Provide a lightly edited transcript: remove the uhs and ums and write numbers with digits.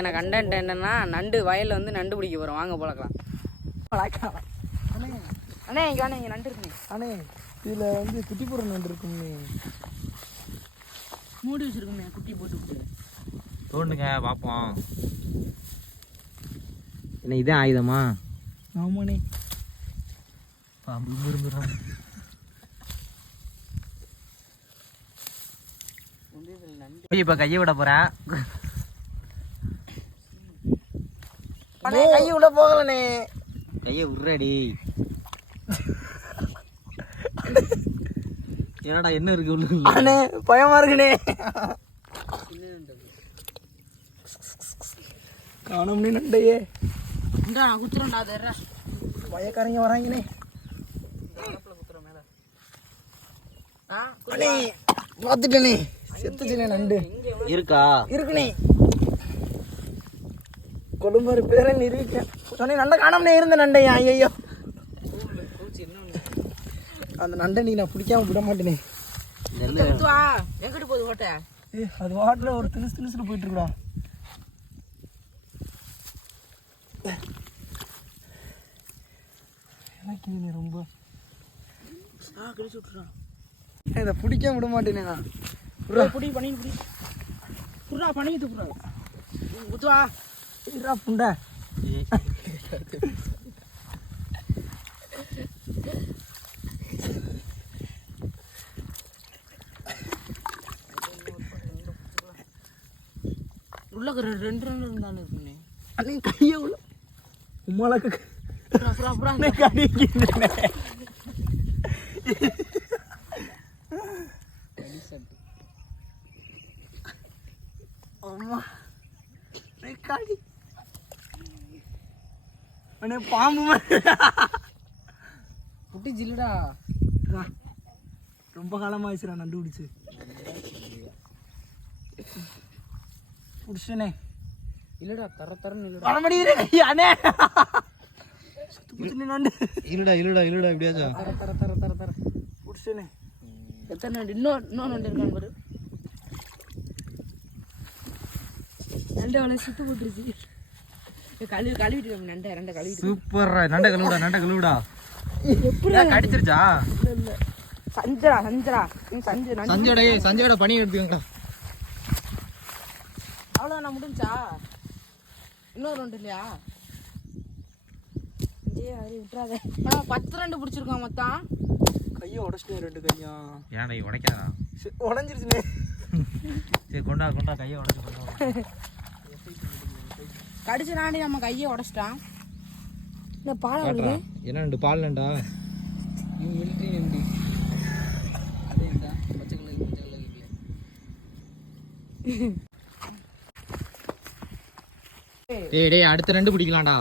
எனக்கு கண்டென்ட் என்னன்னா நண்டு வயலில் வந்து நண்டு பிடிக்க போகிறோம். வாங்க பழக்கலாம். அண்ணே இங்கே வாண்ணே, இங்கே நண்டு இருக்குண்ணே. அண்ணே இதில் வந்து குட்டி போடுற நண்டு இருக்குண்ணே. மூடி வச்சுருக்கோண்ணே, குட்டி போட்டு தோண்டுங்க பார்ப்போம். என்ன இதே ஆயுதமா? ஆமாண்ணே. இப்போ கையை விட போகிறேன். கையை விட போகலண்ணே. கையை விட்றடி. ஏடா என்ன இருக்கு உள்ள? அண்ணே பயமா இருக்குண்ணே. காணோம்னே நண்டையே. இந்தா நான் குத்துறேன்டா. தர்றா பயக்காரங்க வராங்கண்ணே. குத்துறேன் மேலே. அண்ணே பார்த்துட்டேண்ணே, செத்துச்சுண்ணே நண்டு. இருக்கா? இருக்குண்ணே. கொழும்பு பேரை நிரூபிக்கேன் சொன்னேன். நண்டை காணாமலே இருந்த நண்டையா. ஐயோ அந்த நண்டை நீ நான் பிடிக்காம விட மாட்டேனே. எங்கிட்டு போகுது ஓட்ட? அது வாட்டில் ஒரு திணிசில் போயிட்டு இருக்கா. எனக்கு நீ ரொம்ப கிழிச்சு விட்டுறான். இதை பிடிக்காம விட மாட்டேனே நான். புடி பண்ணி புடி புறா பண்ணி தூக்குறா. குத்துவா இருடா புண்டை. உள்ள ரெண்டு இருந்தாலும் இருக்குண்ணே. அண்ணே கையை உள்ள உமாளுக்கு அண்ணே பாம்பு குட்டி ஜில்லுடா. ரொம்ப காலமாகிடுச்சுடா நண்டு பிடிச்சி. பிடிச்சனே இல்லடா தரன்னு இல்லடா. வர முடியுது அண்ணே. நண்டு இருடா இருடா இருடா எப்படியாச்சும். தர பிடிச்சனே. எத்தனை நண்டு? இன்னொன்று நண்டு இருக்கான்னு பாரு. நண்டு அவளை சுத்து போட்டுருச்சு. கழுவிட்டு நண்டை ரெண்டை கழுவிட்டு. சூப்பர். நண்டை கழுவுடா. எப்படி கடிச்சிருச்சா? இல்லை சஞ்சரா சஞ்சயோட பணி எடுத்துக்கா. அவ்வளோதான் முடிஞ்சா? இன்னொரு ரெண்டு இல்லையா? விட்டுறாத. 10 ரெண்டு பிடிச்சிருக்கோம் மொத்தம். கையை உடச்சிட்டே ரெண்டு கையா. ஏன்டா உடைக்கிறா? உடஞ்சிருச்சுனே. சரி கொண்டா கையை உடச்சு கொண்டா. கடிச்சு நாண்டி நம்ம கையை உடச்சிட்டான். இந்த பால் என்ன நண்டு? பால் நண்டா? மிலிட்ரி நண்டு. அதேடா பச்சை கலர் டேய் அடுத்த ரெண்டு பிடிக்கலாம்டா.